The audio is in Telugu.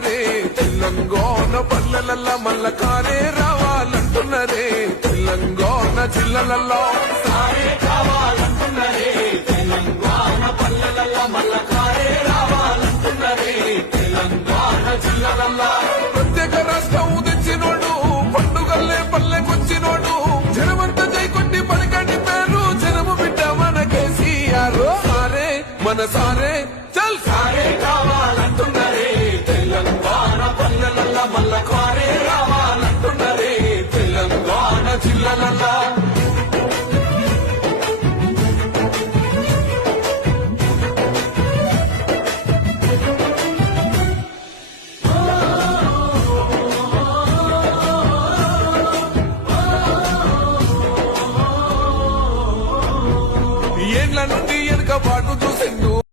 తెలంగాణ పల్లెలల్ల మల్ల కారే రావాలంటున్నరే తెలంగాణ జిల్లలల్లో సారే కావాలంటున్నరే తెలంగాణ పల్లెలల్ల మల్ల కారే రావాలంటున్నరే తెలంగాణ జిల్లలల్లా ప్రత్యేక రాష్ట్రం తెచ్చినోడు పండుగల్లే పల్లెకొచ్చినోడు. జనమంతా జైకొట్టి పలికండి పేరు జనము బిడ్డ మన కేసీఆర్ సారే మన సారే చల్ సారే కా ఏండ్ల నుండి ఎనక పాటు చూసిండు.